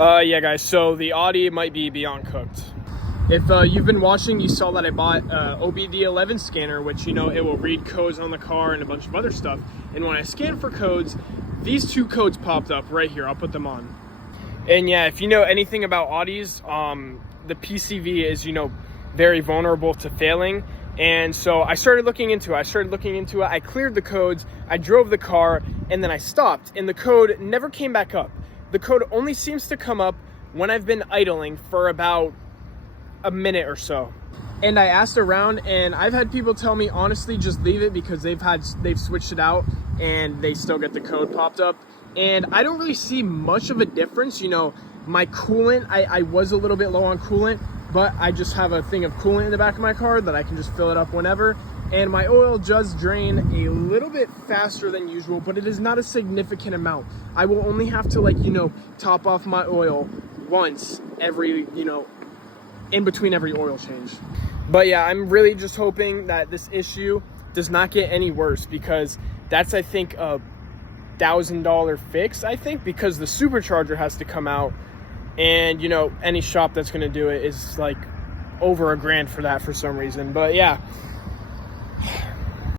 Yeah, guys, so the Audi might be beyond cooked. If you've been watching, you saw that I bought OBD11 scanner, which, you know, it will read codes on the car and a bunch of other stuff. And when I scan for codes, these two codes popped up right here. I'll put them on. And yeah, if you know anything about Audis, the PCV is, you know, very vulnerable to failing. And so I started looking into it. I cleared the codes, I drove the car, and then I stopped. And the code never came back up. The code only seems to come up when I've been idling for about a minute or so. And I asked around, and I've had people tell me, honestly, just leave it, because they've switched it out and they still get the code popped up. And I don't really see much of a difference. You know, my coolant, I was a little bit low on coolant, but I just have a thing of coolant in the back of my car that I can just fill it up whenever. And my oil does drain a little bit faster than usual, but it is not a significant amount. I will only have to, like, you know, top off my oil once every, you know, in between every oil change. But yeah, I'm really just hoping that this issue does not get any worse, because that's, I think, a $1,000 fix, I think, because the supercharger has to come out, and, you know, any shop that's going to do it is like over $1,000 for that for some reason. But yeah,